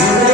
Yeah.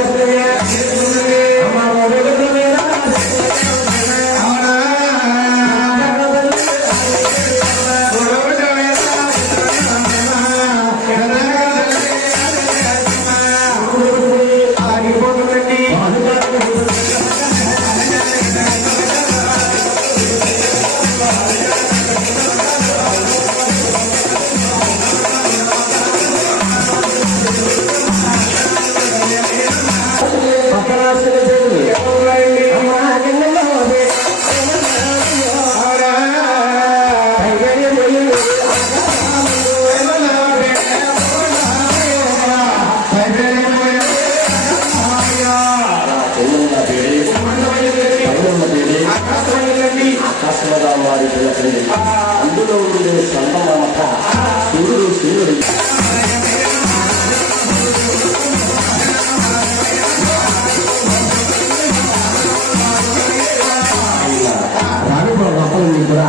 కూడా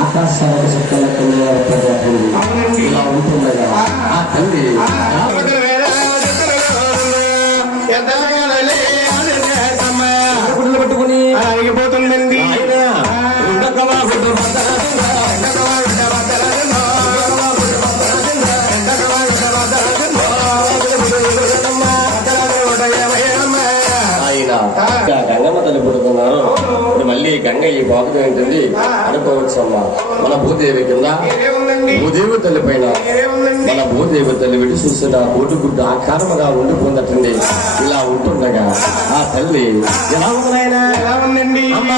ఆకాశ శక్తులకు ఇలా ఉంటుండగా ఆ తల్లి పట్టుకుని అరిగిపోతుందండి ఆయన ఉండకవా బాబు ఏంటండి? అనుకోవచ్చమ్మా మన భూదేవి కింద భూదేవి తల్లి పైన మన భూదేవి తల్లి విడి చూసిన కోటిగుడ్డు ఆకారముగా ఉండిపోయిందటండి ఇలా ఉంటుండగా ఆ తల్లి ఎలా ఉందండి అమ్మ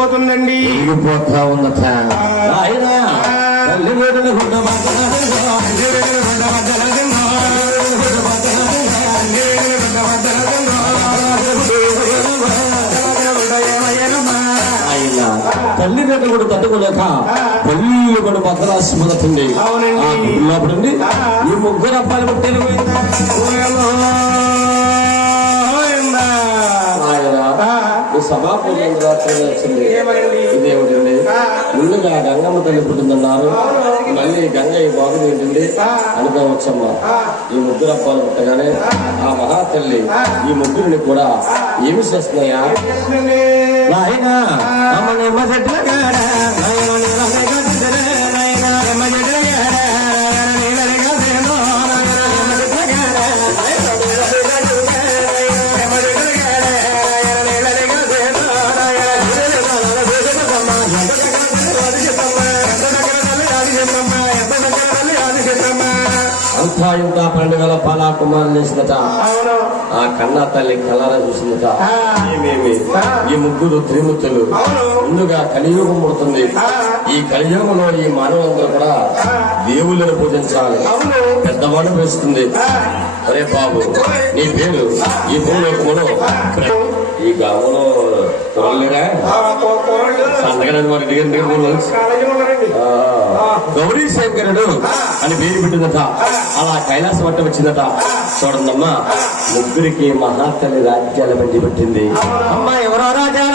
అది అరిగిపోతుందండి తిరిగిపోతా ఉందట ఆయన తల్లి వేడిని గుడ్డ ఆయన తల్లి రెడ్డి కూడా తట్టుకోలేక పల్లి కూడా భద్రాస్మతుంది అవునండి. ఈ ముగ్గురు అబ్బాయిలు సభాపూర్వం వచ్చింది ఏమండి? ఇదేమిటండి? ముందుగా గంగమ్మ తల్లి పుట్టిందన్నారు. మళ్ళీ గంగ ఈ బాగు ఏంటండి? అనుకోవచ్చమ్మా ఈ ముగ్గురు అప్పాలు పుట్టగానే ఆ మహా తల్లి ఈ ముగ్గురిని కూడా ఏమి చేస్తున్నాయా? నాయన అంతా ఇంత పండుగల పాలా కుమారులు అవును. ఆ కన్నా తల్లి కళ్ళారా చూసిందట. ఏమేమి? ఈ ముగ్గురు త్రిమూర్తులు. ముందుగా కలియుగం పుడుతుంది. ఈ కలియుగంలో ఈ మానవులందరూ కూడా దేవుళ్ళని పూజించాలి. పెద్దవాడు వేస్తుంది. అరే బాబు నీ పేరు ఈ భూలోకములో ఈ గ్రామంలో కురలేరా ఆ, కూ- కూరళ్ళు గౌరీ శంకరుడు అని పేరు పెట్టిందట. అలా కైలాస పట్ట వచ్చిందట. చూడండమ్మా ముగ్గురికి మహాతల్లి రాజ్యాల బండి పెట్టింది. అమ్మా ఎవరో రాజాలారా,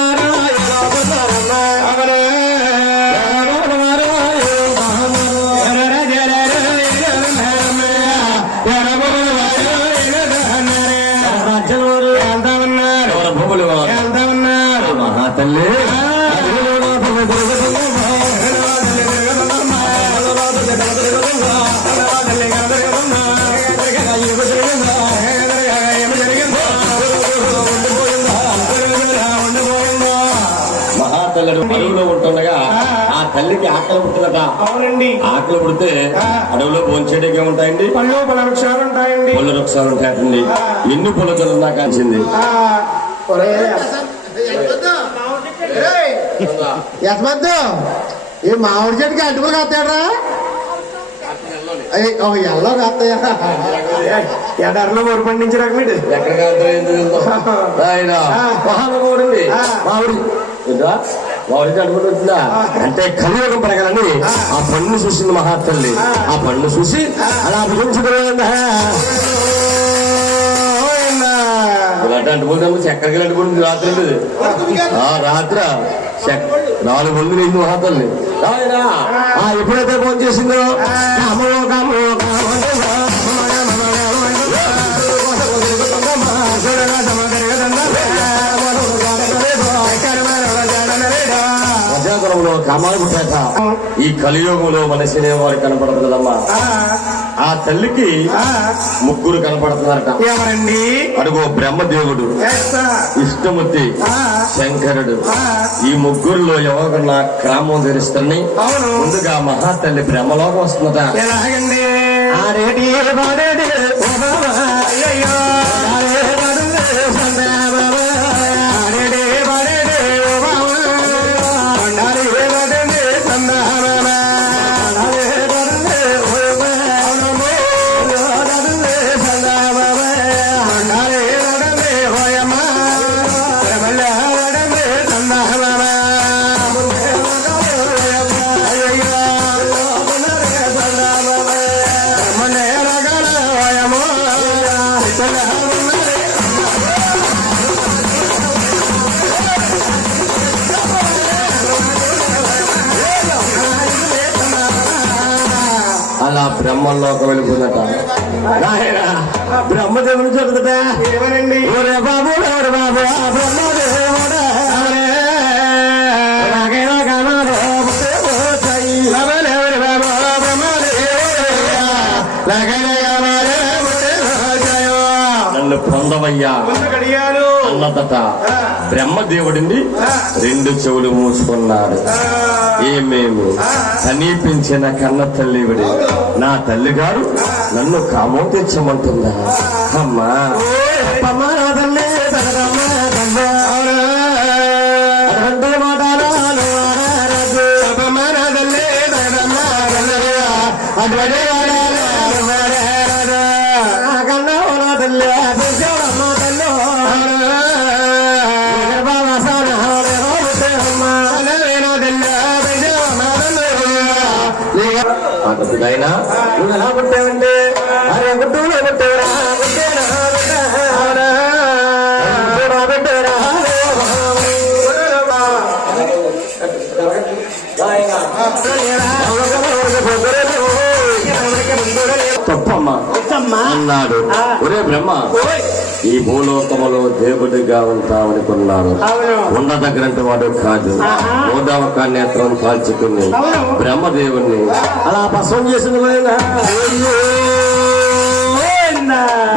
ఆకలి పుట్టినట అవునండి. ఆకలి పుడితే అడవిలో భోంచేయడానికి ఏముంటాయండి? పళ్ళు పళ్ళ వృక్షాలు ఉంటాయండి. పళ్ళు వృక్షాలు ఉంటాయండి. ఎన్ని పుల్ల ఆ, ఒరే. యశమంతు ఈ మామిడి చెట్టుకి అడ్డుకులు కాస్తాడరా? ఎల్లో కాస్తాయా? ఎడర్లో మొరు పండించరా మీరు? ఎక్కడ కాదు. మామిడి. అడుగుడు వచ్చిందా అంటే కలియుగం పడగలని ఆ. పండు చూసింది మహాతల్లి ఆ. పండు చూసి అలా భుజించుకున్నా అలాంటి అంటుకుంటే చక్కెరకి అంటుకుంటుంది రాత్రి. ఆ రాత్ర నాలుగు మంది రాయనా? ఆ. ఎప్పుడైతే ఫోన్ చేసిందో కామో ఈ కలియుగంలో మనిషినే వారు కనపడదు కదమ్మా ఆ తల్లికి ముగ్గురు కనపడుతున్నారట. ఎవరండి? అడుగు బ్రహ్మదేవుడు ఇష్టమూర్తి శంకరుడు. ఈ ముగ్గురులో ఎవరికన్నా క్రామం ధరిస్తారని? అవును. ముందుగా మహాతల్లి బ్రహ్మలోకి వస్తుందట. ఎలాగండి? బ్రహ్మలోకి వెళ్ళిపోయిందట. నాయనా, బ్రహ్మదేవుని ఏమనండి? ఒరే బాబు ఎవరు బ్రహ్మదేవుడా. నన్ను పొందవయ్యా. అన్నదట బ్రహ్మదేవుడిని రెండు చెవులు మూసుకున్నాడు. ఏమేమి సమీపించిన కన్న తల్లివిడి. నా తల్లి గారు నన్ను కామం తెచ్చమంటుందా అమ్మా నాయనా నువ్వు ఎలా పుట్టావంటే అరే గుడ్డూలో పుట్టావురా గుడ్డేనా అవునా? గుడ్డేనా బిడ్డేనా తప్పమ్మా అన్నాడు ఒరే బ్రహ్మ ఈ భూలోకములో దేవుడిగా ఉంటామనుకున్నాను అవును. ఉండదగ్గరంటే వాడు కాదు. గోదావక నేత్రం కాల్చుకుని. బ్రహ్మదేవుణ్ణి అలా భస్మం చేసిన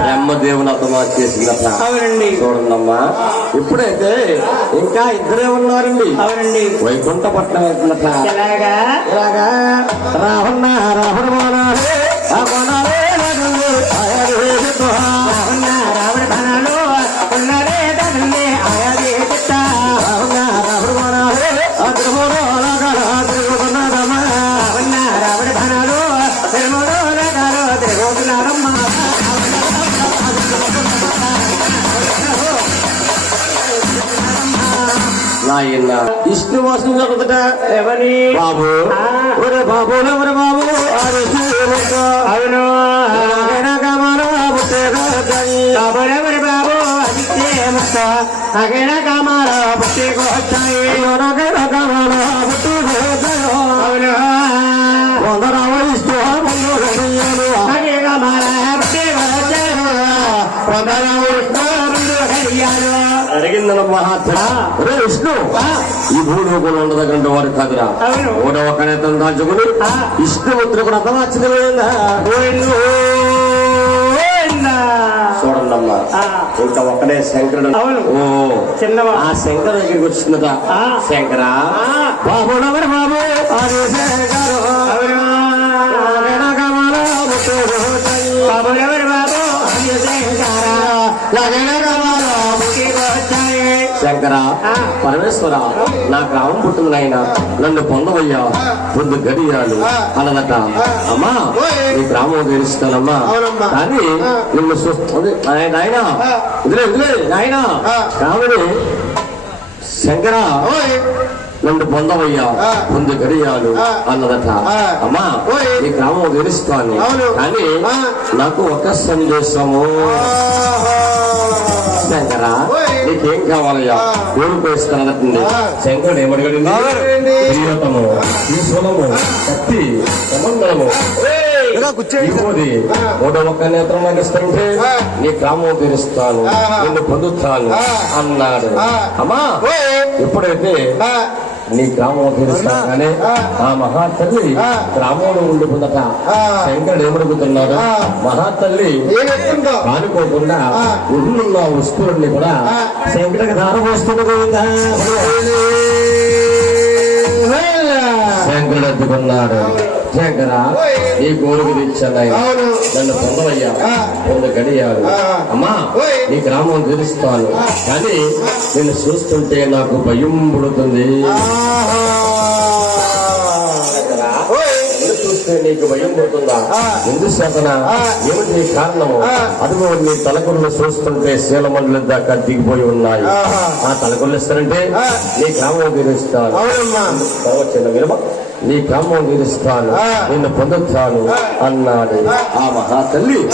బ్రహ్మదేవుని అతమా చేసిందట. అవునండి. చూడండమ్మా. ఇప్పుడైతే ఇంకా ఇద్దరే ఉన్నారండి. అవునండి. వైకుంఠ ఎలాగా? ఇలాగా రావణ రావణ ఇష్టు వాసన జరుగుతుంట ఎవరి? బాబు. ఒరే బాబు ఎవరు బాబు. అవును. కాబరెవరి బాబు అదిత్య ముక్త. అగేన కామాల పుట్టికి వచ్చాయి అవును. అగే కామాల పుట్టికి వచ్చారు కొందరు విష్ణు రెండు హరియాలు అడిగిందన మహాత్మ విష్ణు! ఈ భూలోకంలో ఉండదగ్గంటే వాడు కాదురా. మూడవ కనేతం దాల్చుకుని ఆ. ఇష్టముద్ర కూడా అతమార్చిందా చూడండమ్మా. ఇంకా ఒక్కడే శంకరుడు. ఓ. ఆ శంకర దగ్గరికి వచ్చిందట. శంకర. బాబు. నవరు బాబు. ముట్టుకు బాబులెవరు బాబు శంకర. పరమేశ్వర నా గ్రామం పుట్టింది నాయన నన్ను పొందవయ్యా పొద్దు గడియాలు అన్నదట అమ్మా నీ గ్రామం తెలుస్తానమ్మా అవునమ్మా. కానీ నిన్ను చూస్తుంది నాయన ఇదిలే ఇదిలే నాయన కావుని శంకర నన్ను పొందవయ్యా. ముందు గడియాలు. అన్నదట. అమ్మా. నీ గ్రామం తెలుస్తాను అవును. కానీ. నాకు ఒక సందేశము. శంకర. నీకేం కావాలయ్యా ఆ. శంకరుడు ఏమడిగాడు? ప్రియతము ఈశ్వరము. విభూది ఆ. మూడో ఒక్క నేత్రం నాకు ఇస్తుంటే. నీ కామం తీరుస్తాను. నిన్ను పొందుతాను. అన్నాడు. అమ్మా. ఎప్పుడైతే నీ గ్రామం తీరుస్తాగానే ఆ. మహాతల్లి. గ్రామంలో ఉండిపోదట. శంకరుడు ఏమడుగుతున్నాడు. మహాతల్లి కానుకోకుండా ఆ. ఊళ్ళో వస్తువుల్ని కూడా ఆ. శంకరుడికి దారపోస్తున్న గోవిందా శంకరుడు అద్దుకున్నాడు శంకర. ఈ కోరిక తెచ్చాను నన్ను పొందవయ్యా. పొంద గడియాలు ఆ. అమ్మా. నీ గ్రామం తీరుస్తాను ఆ. కానీ నేను చూస్తుంటే నాకు భయం పుడుతుంది చూస్తే నీకు భయం పుడుతుందా ఆ. ఎందుకు చేతన ఆ. ఏమిటి నీ కారణము. అదిగో నీ తలకొల్లు చూస్తుంటే శీలమండలి దాకా దిగిపోయి ఉన్నాయి. ఆ తలకొల్లు ఇస్తానంటే ఆ. నీ గ్రామం తీరుస్తాను వచ్చిన విలువ నీ గ్రామం తీరుస్తాను. నిన్ను పొందుతాను. అన్నాడు ఆ. ఆ మహాతల్లి